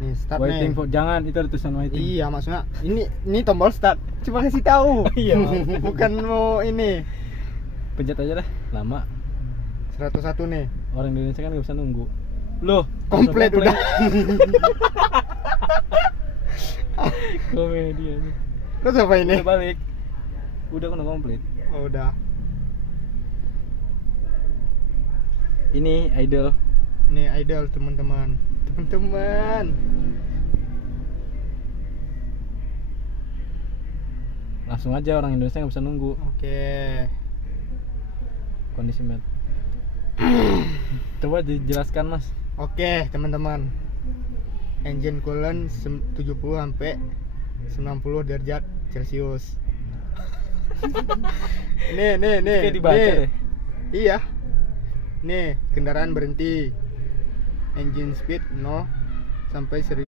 Nih start Waiting nih. for, jangan, itu ada tulisan waiting. Iya maksudnya ini tombol start. Cuma kasih tahu. Iya. Bukan mau ini. Pencet aja dah, lama. 101 nih. Orang di Indonesia kan nggak bisa nunggu. Loh, Komplit udah. Komedi aja. Terus apa ini? Udah balik. Udah kena komplit. Oh, udah. Ini idol. Ini idol teman-teman. Teman-teman. Langsung aja, orang Indonesia nggak bisa nunggu. Oke. Kondisi met. Coba dijelaskan mas. Oke teman-teman. Engine coolant 70 sampai 90 derajat Celcius. Nih. Kayak dibaca nih. deh. Iya. Nih, kendaraan berhenti. Engine speed 0 sampai 1000.